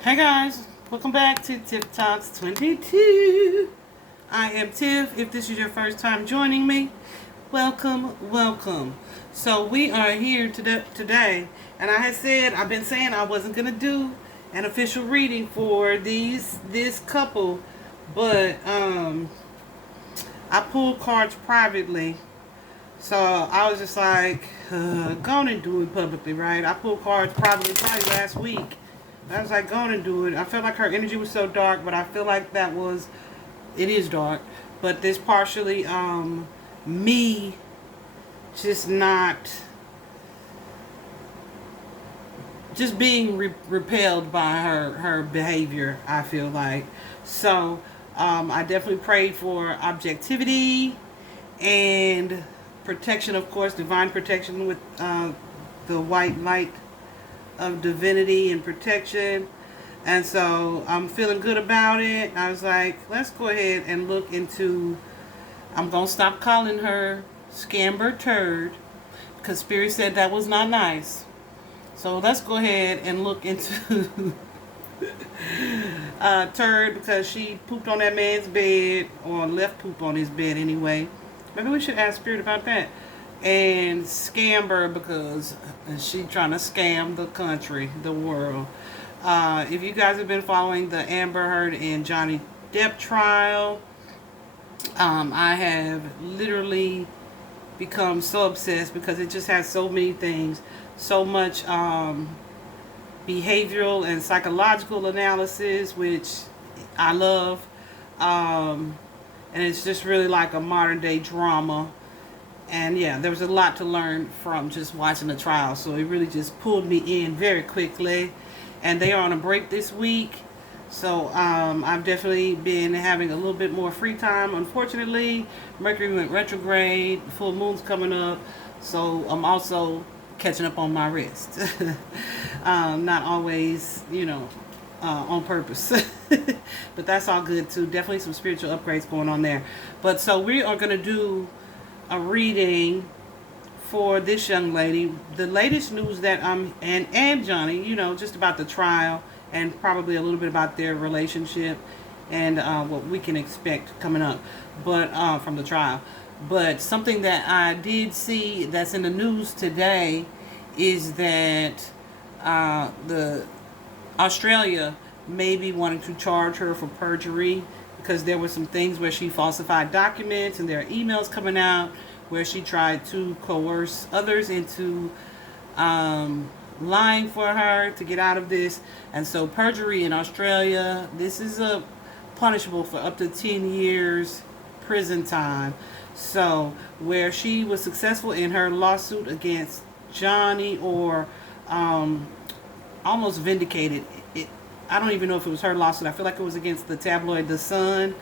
Hey guys, welcome back to Tip Talks 22. I am Tiff. If this is your first time joining me, welcome. So we are here today, and I've been saying I wasn't gonna do an official reading for this couple, but I pulled cards privately. So I was just like, go on and do it publicly, right? I pulled cards privately probably last week. I was like, go on and do it. I felt like her energy was so dark, but I feel like it is dark. But this partially, me just not, just being repelled by her behavior, I feel like. So, I definitely prayed for objectivity and protection, of course, divine protection with the white light of divinity and protection. And so I'm feeling good about it. I was like, let's go ahead and look into, I'm going to stop calling her Scamber Turd because Spirit said that was not nice. So let's go ahead and look into Turd because she pooped on that man's bed, or left poop on his bed anyway. Maybe we should ask Spirit about that. And Scamber because she trying to scam the country, the world. If you guys have been following the Amberheard and Johnny Depp trial, I have literally become so obsessed because it just has so many things, so much behavioral and psychological analysis, which I love. And it's just really like a modern day drama. And yeah, there was a lot to learn from just watching the trial. So it really just pulled me in very quickly. And they are on a break this week. So I've definitely been having a little bit more free time. Unfortunately, Mercury went retrograde. Full moon's coming up. So I'm also catching up on my rest. Not always, on purpose. But that's all good too. Definitely some spiritual upgrades going on there. But so we are going to do a reading for this young lady. The latest news that and Johnny, just about the trial and probably a little bit about their relationship and what we can expect coming up, but from the trial. But something that I did see that's in the news today is that the Australia may be wanting to charge her for perjury because there were some things where she falsified documents, and there are emails coming out where she tried to coerce others into lying for her to get out of this. And so perjury in Australia, this is punishable for up to 10 years prison time. So where she was successful in her lawsuit against Johnny, or almost vindicated it. I don't even know if it was her lawsuit. I feel like it was against the tabloid The Sun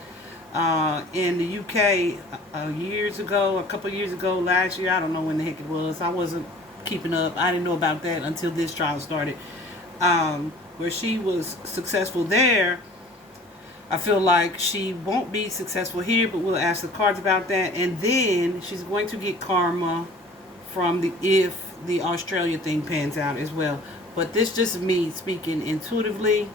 in the UK a couple years ago, last year. I don't know when the heck it was. I wasn't keeping up. I didn't know about that until this trial started. Where she was successful there, I feel like she won't be successful here, but we'll ask the cards about that. And then she's going to get karma from if the Australia thing pans out as well. But this just me speaking intuitively.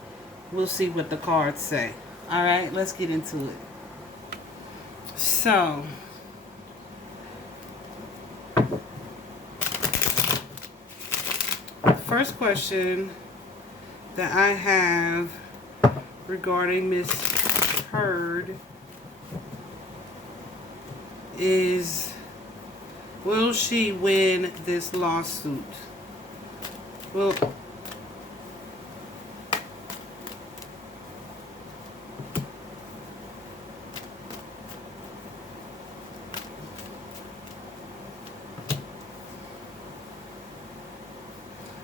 We'll see what the cards say. All right, let's get into it. So, first question that I have regarding Miss Heard is, will she win this lawsuit? Well,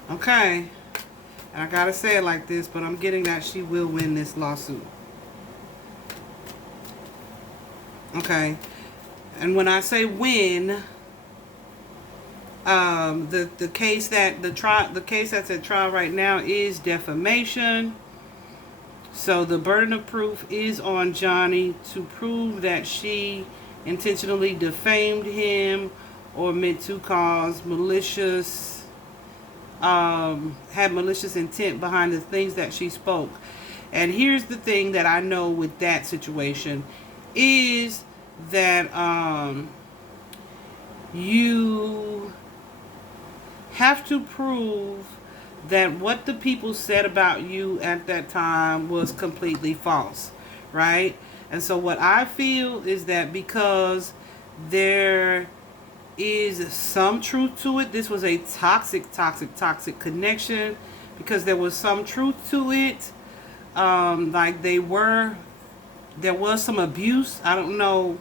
okay, and I gotta say it like this, but I'm getting that she will win this lawsuit. Okay, and when I say win, the case that's at trial right now is defamation. So the burden of proof is on Johnny to prove that she intentionally defamed him or meant to cause malicious had malicious intent behind the things that she spoke. And here's the thing that I know with that situation is that you have to prove that what the people said about you at that time was completely false, right? And so what I feel is that because there is some truth to it, this was a toxic connection, because there was some truth to it. Like there was some abuse. I don't know.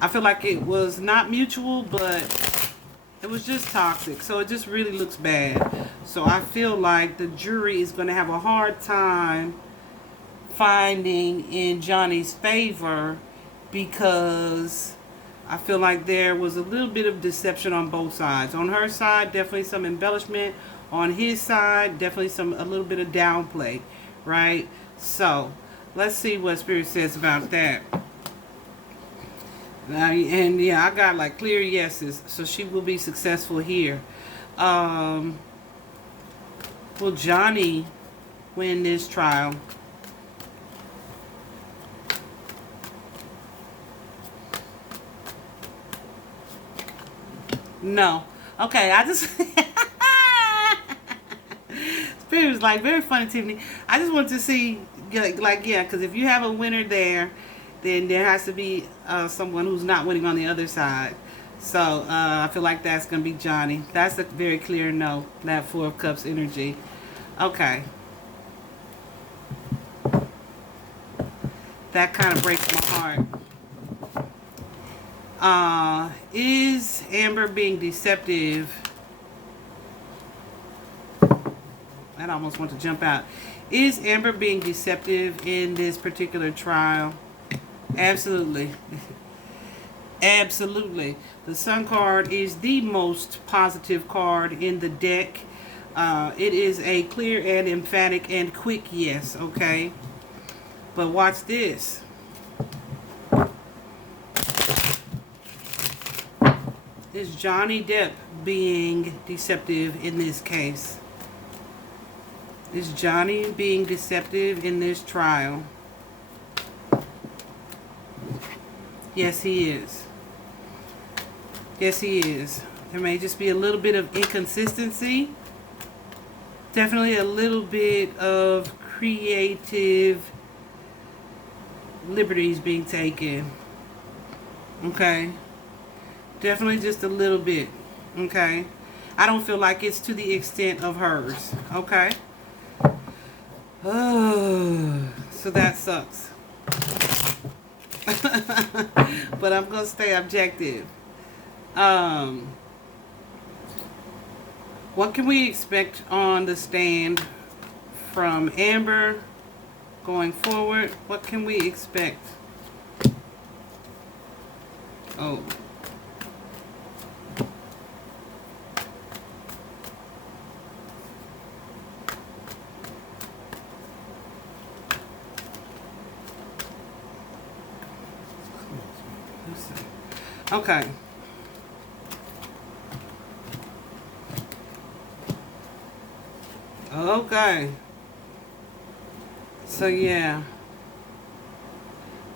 I feel like it was not mutual, but it was just toxic. So it just really looks bad. So I feel like the jury is going to have a hard time finding in Johnny's favor, because I feel like there was a little bit of deception on both sides. On her side, definitely some embellishment. On his side, definitely a little bit of downplay, right? So let's see what Spirit says about that. And yeah, I got like clear yeses, so she will be successful here. Will Johnny win this trial? No. Okay, I just Spirit was like, very funny, Tiffany. I just want to see, like yeah, because if you have a winner there, then there has to be someone who's not winning on the other side. So I feel like that's going to be Johnny. That's a very clear no, that Four of Cups energy. Okay. That kind of breaks my heart. Is Amber being deceptive? I almost want to jump out. Is Amber being deceptive in this particular trial? Absolutely. Absolutely. The Sun card is the most positive card in the deck. It is a clear and emphatic and quick yes, okay? But watch this. Is Johnny Depp being deceptive in this case? Is Johnny being deceptive in this trial? Yes, he is. Yes, he is. There may just be a little bit of inconsistency. Definitely a little bit of creative liberties being taken. Okay. Definitely just a little bit. Okay. I don't feel like it's to the extent of hers. Okay. Oh, so that sucks. But I'm going to stay objective. What can we expect on the stand from Amber going forward? What can we expect? Oh. Okay. Okay. So yeah.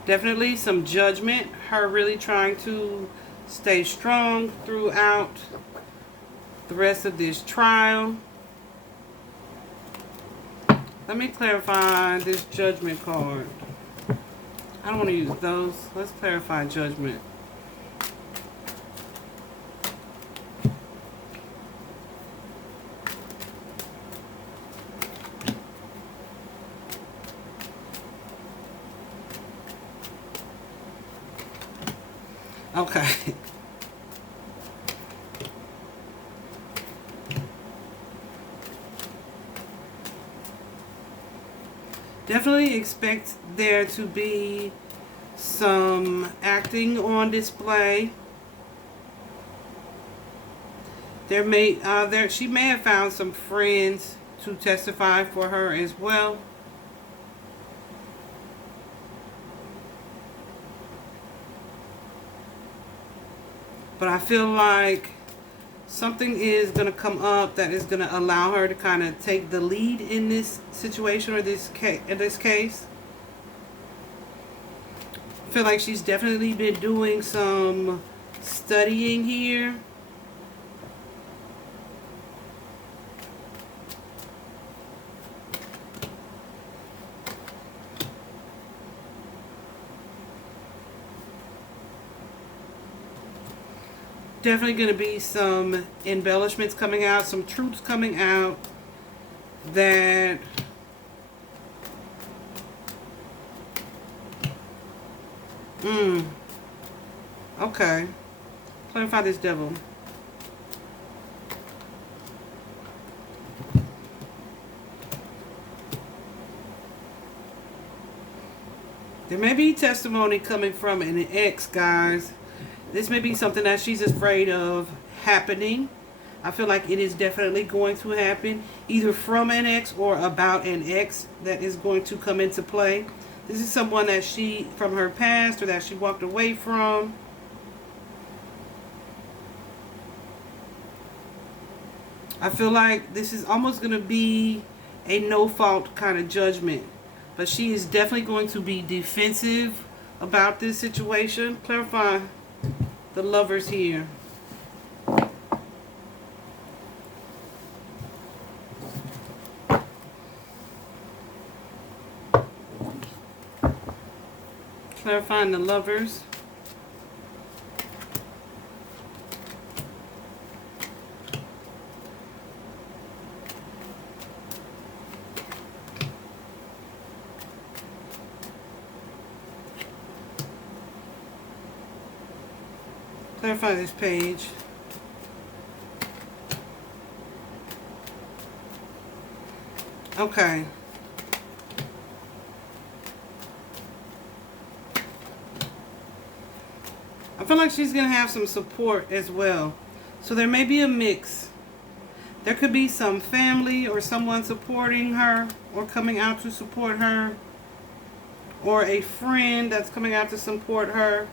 Definitely some judgment. Her really trying to stay strong throughout the rest of this trial. Let me clarify this judgment card. I don't want to use those. Let's clarify judgment. Okay. Definitely expect there to be some acting on display. She may have found some friends to testify for her as well. But I feel like Something is going to come up that is going to allow her to kind of take the lead in this situation or in this case. I feel like she's definitely been doing some studying here. Definitely going to be some embellishments coming out, some truths coming out that okay. Clarify this devil. There may be testimony coming from an ex, guys. This may be something that she's afraid of happening. I feel like it is definitely going to happen, either from an ex or about an ex that is going to come into play. This is someone that she, from her past, or that she walked away from. I feel like this is almost going to be a no-fault kind of judgment. But she is definitely going to be defensive about this situation. Clarify the Lovers here. Clarifying the Lovers. Clarify this page. Okay. I feel like she's going to have some support as well. So there may be a mix. There could be some family or someone supporting her or coming out to support her, or a friend that's coming out to support her.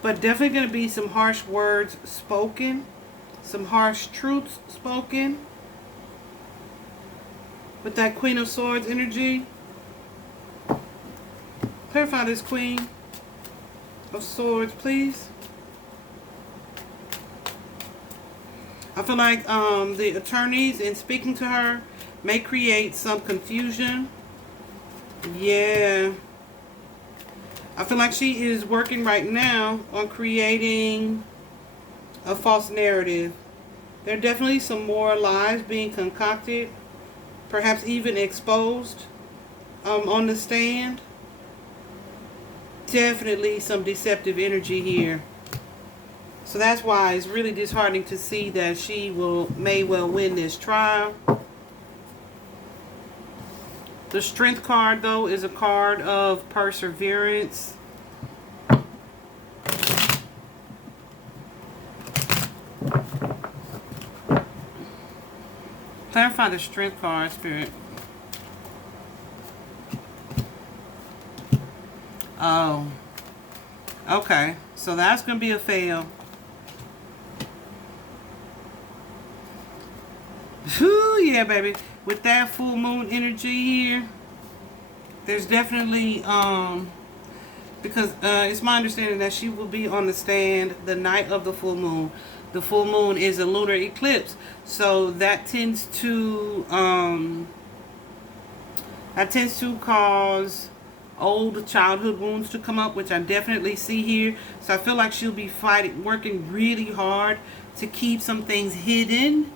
But definitely going to be some harsh words spoken, some harsh truths spoken with that Queen of Swords energy. Clarify this Queen of Swords, please. I feel like the attorneys in speaking to her may create some confusion. Yeah. I feel like she is working right now on creating a false narrative. There are definitely some more lies being concocted, perhaps even exposed on the stand. Definitely some deceptive energy here. So that's why it's really disheartening to see that she may well win this trial. The Strength card, though, is a card of perseverance. Clarify the Strength card, Spirit. Oh. Okay. So that's going to be a fail. Whew, yeah, baby. With that full moon energy here, there's definitely, because it's my understanding that she will be on the stand the night of the full moon. The full moon is a lunar eclipse, so that tends to cause old childhood wounds to come up, which I definitely see here. So I feel like she'll be working really hard to keep some things hidden,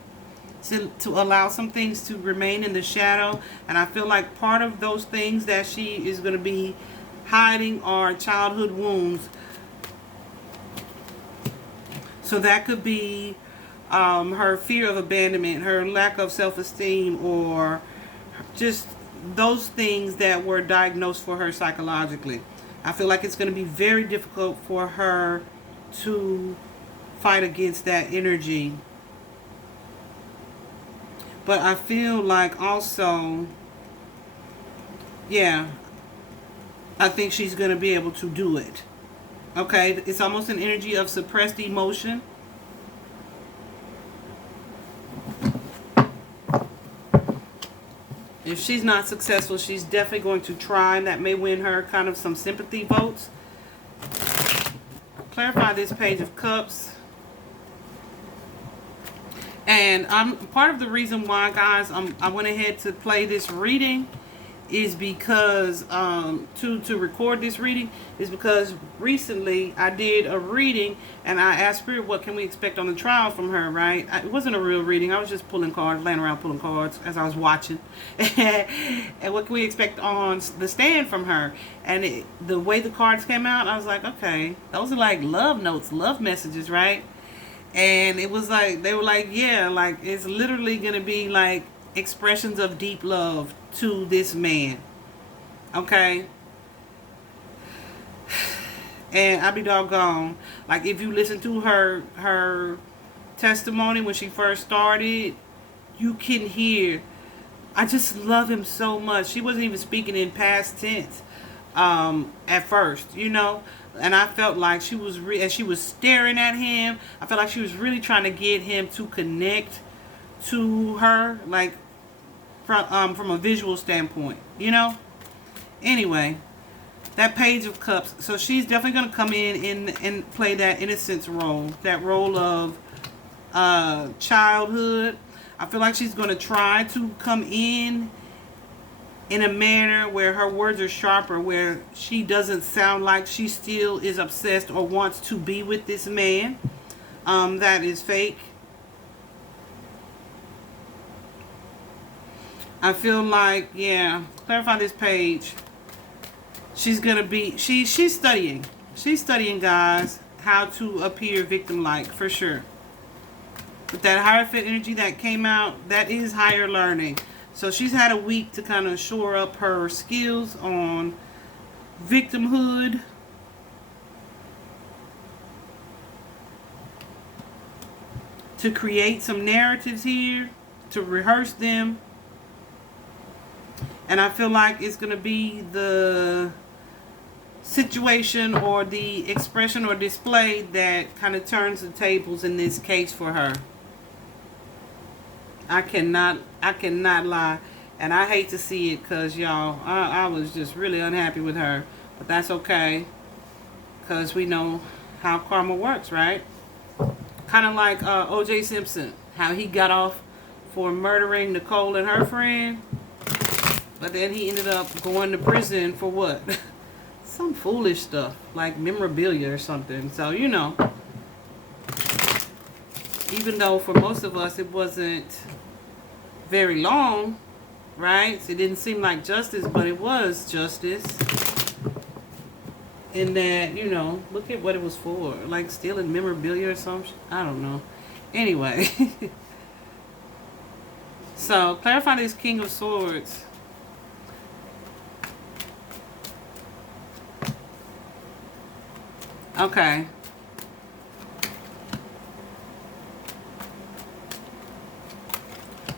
to allow some things to remain in the shadow. And I feel like part of those things that she is going to be hiding are childhood wounds. So that could be her fear of abandonment, her lack of self-esteem, or just those things that were diagnosed for her psychologically. I feel like it's going to be very difficult for her to fight against that energy. But I feel like also, yeah, I think she's going to be able to do it. Okay, it's almost an energy of suppressed emotion. If she's not successful, she's definitely going to try, and that may win her kind of some sympathy votes. Clarify this Page of Cups. And part of the reason why, guys, I went ahead to play this reading is because to record this reading is because recently I did a reading and I asked Spirit what can we expect on the trial from her, right? It wasn't a real reading. I was just pulling cards, laying around pulling cards as I was watching. And what can we expect on the stand from her? And the way the cards came out, I was like, okay, those are like love notes, love messages, right? And it was like, they were like, yeah, like it's literally going to be like expressions of deep love to this man. Okay? And I'll be doggone. Like if you listen to her testimony when she first started, you can hear, I just love him so much. She wasn't even speaking in past tense at first, you know. And I felt like she was as she was staring at him, I felt like she was really trying to get him to connect to her, like from a visual standpoint, you know. Anyway, that Page of Cups. So she's definitely going to come in and play that innocence role, that role of childhood. I feel like she's going to try to come in a manner where her words are sharper, where she doesn't sound like she still is obsessed or wants to be with this man. That is fake. I feel like, yeah, clarify this page. She's gonna be, she's studying. She's studying, guys, how to appear victim-like, for sure. With that Hierophant energy that came out, that is higher learning. So she's had a week to kind of shore up her skills on victimhood. To create some narratives here, to rehearse them. And I feel like it's going to be the situation or the expression or display that kind of turns the tables in this case for her. I cannot lie. And I hate to see it because, y'all, I was just really unhappy with her. But that's okay. Because we know how karma works, right? Kind of like O.J. Simpson. How he got off for murdering Nicole and her friend. But then he ended up going to prison for what? Some foolish stuff. Like memorabilia or something. So, you know. Even though for most of us it wasn't very long, right? So it didn't seem like justice, but it was justice. In that, you know, look at what it was for. Like stealing memorabilia or something. I don't know. Anyway. So, clarify this King of Swords. Okay.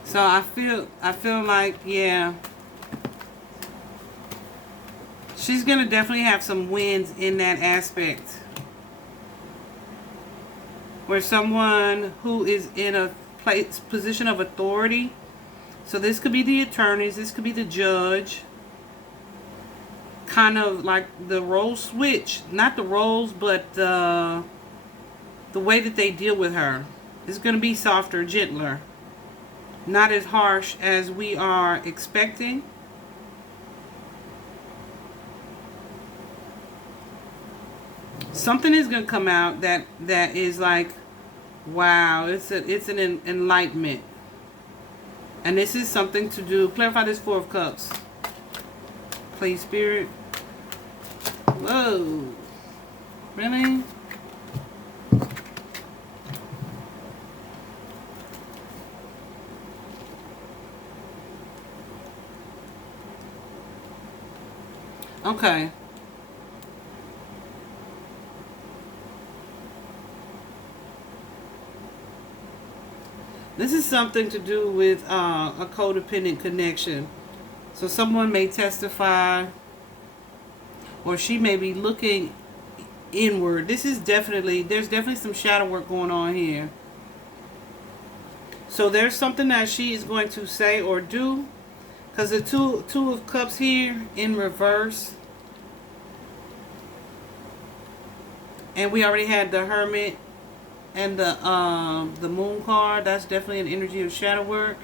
So I feel like, yeah, she's gonna definitely have some wins in that aspect. Where someone who is in a position of authority, so this could be the attorneys, this could be the judge, kind of like the role switch, not the roles, but the way that they deal with her is going to be softer, gentler, not as harsh as we are expecting. Something is going to come out that is like, wow, it's an enlightenment. And this is something to do, clarify this Four of Cups. Please, Spirit. Whoa. Really? Okay. This is something to do with a codependent connection. So someone may testify, or she may be looking inward. This is definitely, there's definitely some shadow work going on here. So there's something that she is going to say or do. Because the two of cups here in reverse. And we already had the Hermit and the Moon card. That's definitely an energy of shadow work.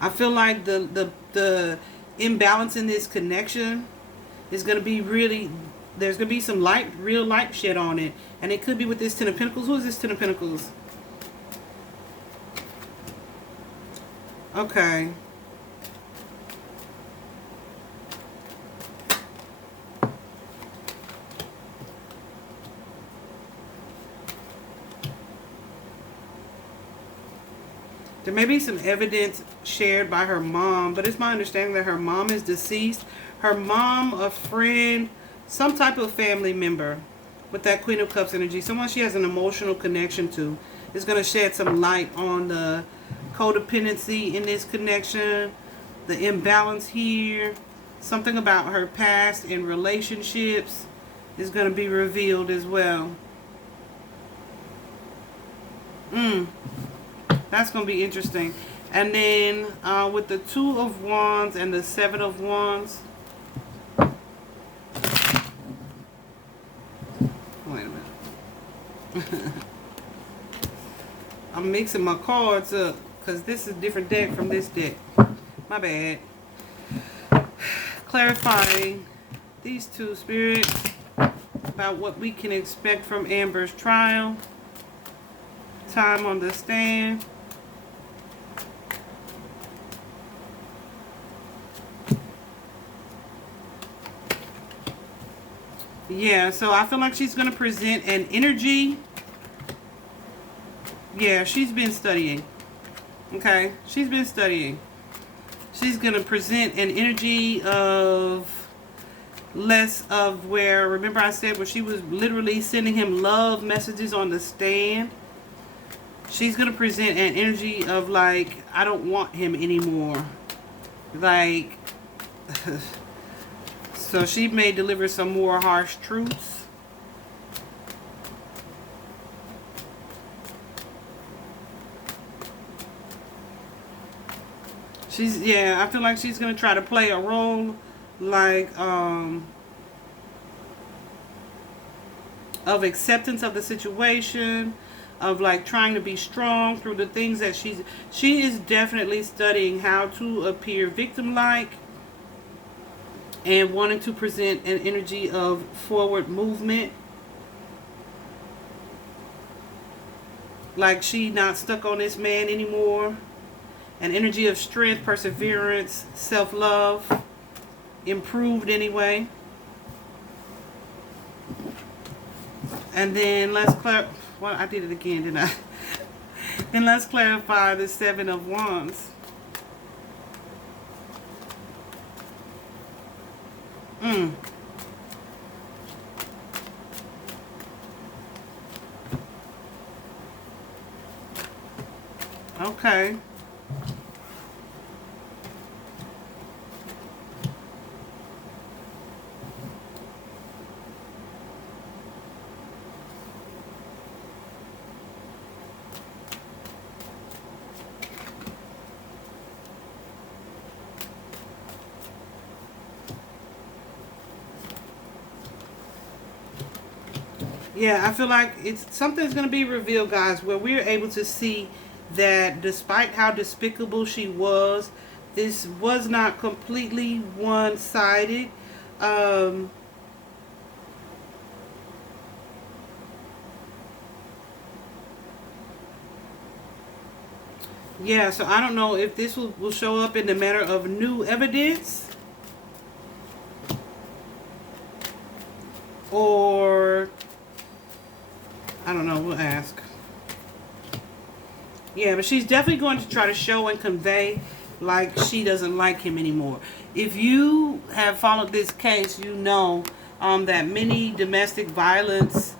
I feel like the imbalance in this connection is going to be really, there's going to be some light, real light shed on it. And it could be with this Ten of Pentacles. Who is this Ten of Pentacles? Okay. There may be some evidence shared by her mom, but it's my understanding that her mom is deceased. Her mom, a friend, some type of family member with that Queen of Cups energy, someone she has an emotional connection to, is going to shed some light on the codependency in this connection, the imbalance here. Something about her past in relationships is going to be revealed as well. That's going to be interesting. And then with the Two of Wands and the Seven of Wands. Wait a minute. I'm mixing my cards up because this is a different deck from this deck. My bad. Clarifying these two spirits about what we can expect from Amber's trial. Time on the stand. Yeah, so I feel like she's going to present an energy. Yeah, she's been studying. Okay, she's been studying. She's going to present an energy of less of where, remember I said where she was literally sending him love messages on the stand. She's going to present an energy of like, I don't want him anymore. Like... So she may deliver some more harsh truths. I feel like she's going to try to play a role like of acceptance of the situation, of like trying to be strong through the things that she is definitely studying how to appear victim-like. And wanting to present an energy of forward movement. Like she not stuck on this man anymore. An energy of strength, perseverance, self-love. Improved anyway. And then let's clarify. Well, I did it again, didn't I? Then let's clarify the Seven of Wands. Okay. Yeah, I feel like something's going to be revealed, guys, where we're able to see that despite how despicable she was, this was not completely one-sided. Yeah, so I don't know if this will show up in the manner of new evidence. Or... I don't know, we'll ask. Yeah, but she's definitely going to try to show and convey like she doesn't like him anymore. If you have followed this case, you know that many domestic violence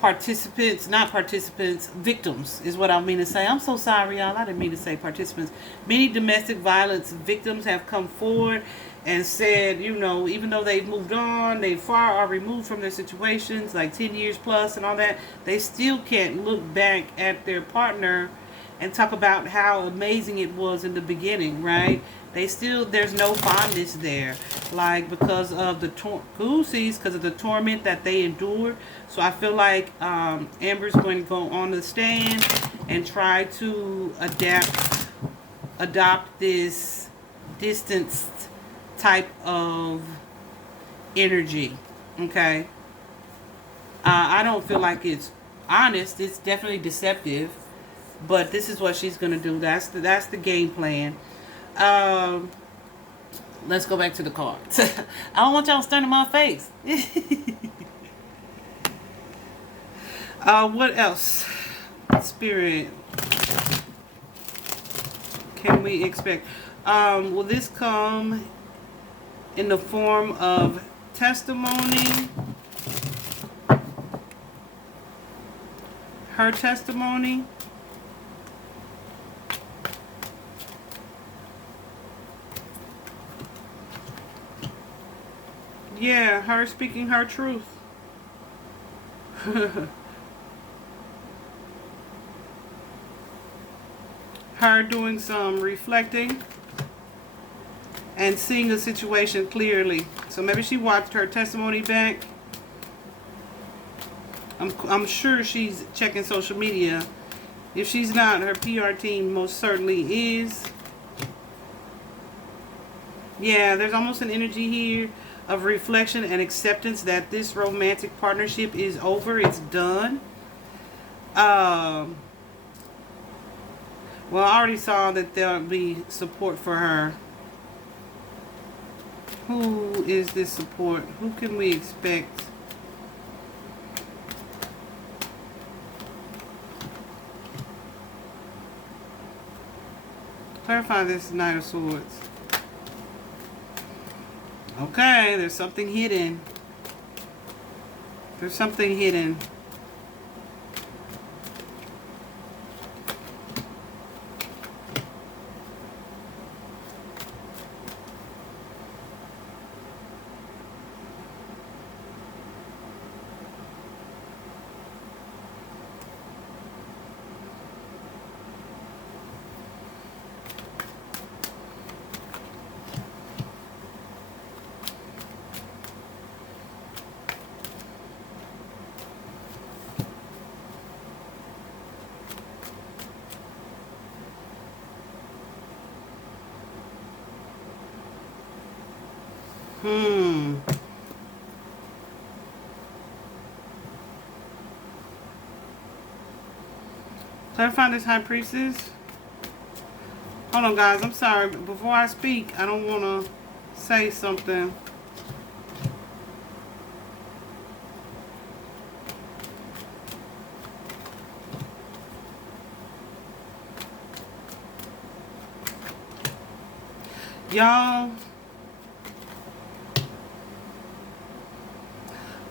participants, not participants, victims is what I mean to say. I'm so sorry, y'all. I didn't mean to say participants. Many domestic violence victims have come forward and said, you know, even though they've moved on, they far are removed from their situations, like 10 years plus and all that, they still can't look back at their partner and talk about how amazing it was in the beginning, right? They still, there's no fondness there, like because of the because of the torment that they endured. So I feel like Amber's going to go on the stand and try to adopt this distanced type of energy. Okay, I don't feel like it's honest. It's definitely deceptive, but this is what she's gonna do. That's the game plan. Let's go back to the cards. I don't want y'all staring in my face. What else? Spirit, can we expect? Will this come in the form of testimony? Her testimony? Yeah, her speaking her truth. Her doing some reflecting and seeing the situation clearly. So maybe she watched her testimony back. I'm sure she's checking social media. If she's not, her PR team most certainly is. Yeah, there's almost an energy here of reflection and acceptance that this romantic partnership is over. It's done. Well, I already saw that there'll be support for her. Who is this support? Who can we expect? Clarify this Knight of Swords. Okay, there's something hidden. There's something hidden. Clarify this High Priestess. Hold on, guys. I'm sorry. Before I speak, I don't want to say something. Y'all,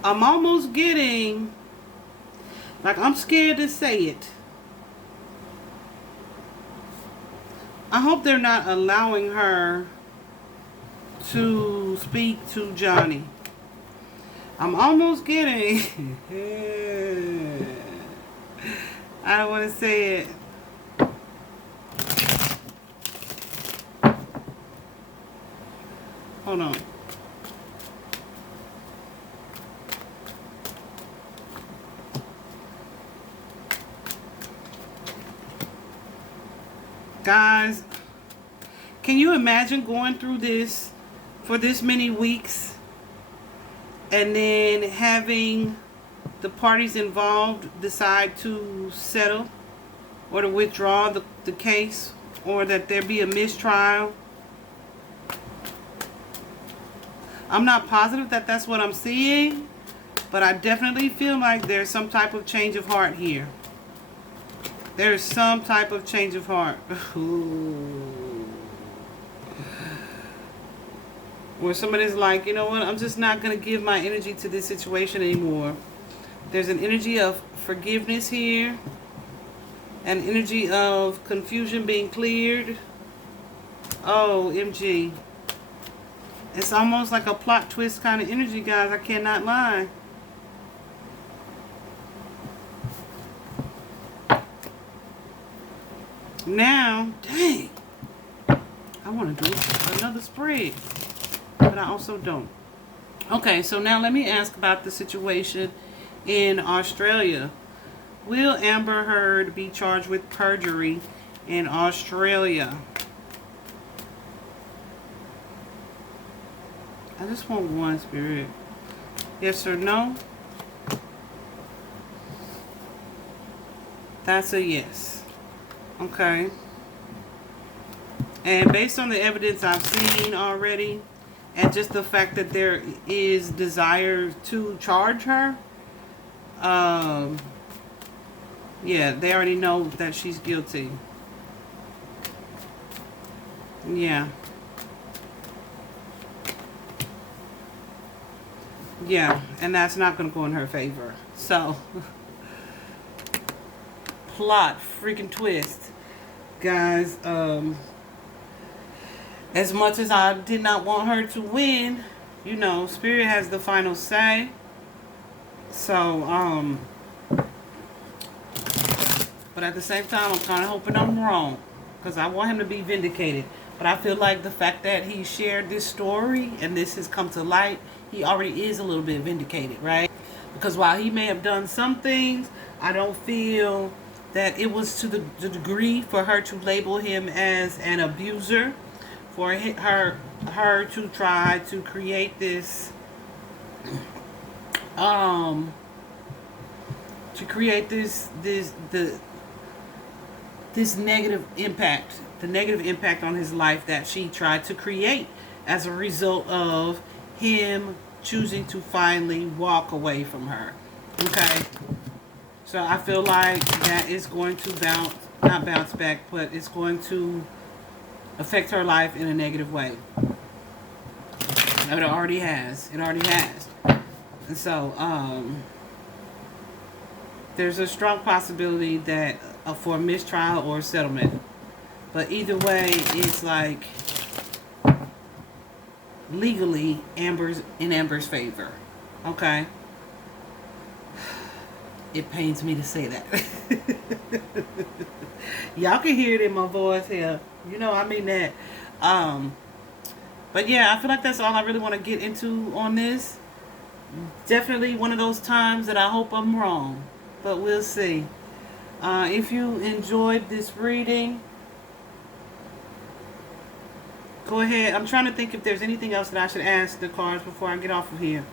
I'm almost getting, like, I'm scared to say it. I hope they're not allowing her to speak to Johnny. I'm almost getting, I don't want to say it. Hold on. Guys, can you imagine going through this for this many weeks and then having the parties involved decide to settle or to withdraw the case, or that there be a mistrial? I'm not positive that that's what I'm seeing, but I definitely feel like there's some type of change of heart here. There's some type of change of heart. Where somebody's like, you know what, I'm just not going to give my energy to this situation anymore. There's an energy of forgiveness here. An energy of confusion being cleared. Oh, MG. It's almost like a plot twist kind of energy, guys. I cannot lie. Now, dang. I want to do another spread, but I also don't. Okay, so now let me ask about the situation in Australia. Will Amber Heard be charged with perjury in Australia? I just want one, Spirit. Yes or no? That's a yes. Okay. And based on the evidence I've seen already, and just the fact that there is desire to charge her, yeah, they already know that she's guilty. Yeah. Yeah, and that's not going to go in her favor. So, plot freaking twist. Guys, as much as I did not want her to win, you know, Spirit has the final say. So, but at the same time, I'm kind of hoping I'm wrong, because I want him to be vindicated. But I feel like the fact that he shared this story and this has come to light, he already is a little bit vindicated, right? Because while he may have done some things, I don't feel that it was to the degree for her to label him as an abuser, for her to try to create this this negative impact, the negative impact on his life that she tried to create as a result of him choosing to finally walk away from her. Okay, so I feel like that is going to not bounce back, but it's going to affect her life in a negative way. It already has. It already has. And so, there's a strong possibility that for a mistrial or a settlement. But either way, it's like legally in Amber's favor. Okay? It pains me to say that. Y'all can hear it in my voice here. You know, I mean that. But yeah, I feel like that's all I really want to get into on this. Definitely one of those times that I hope I'm wrong. But we'll see. If you enjoyed this reading, go ahead. I'm trying to think if there's anything else that I should ask the cards before I get off of here.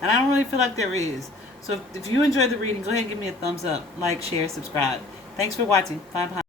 And I don't really feel like there is. So if you enjoyed the reading, go ahead and give me a thumbs up. Like, share, subscribe. Thanks for watching. Bye-bye.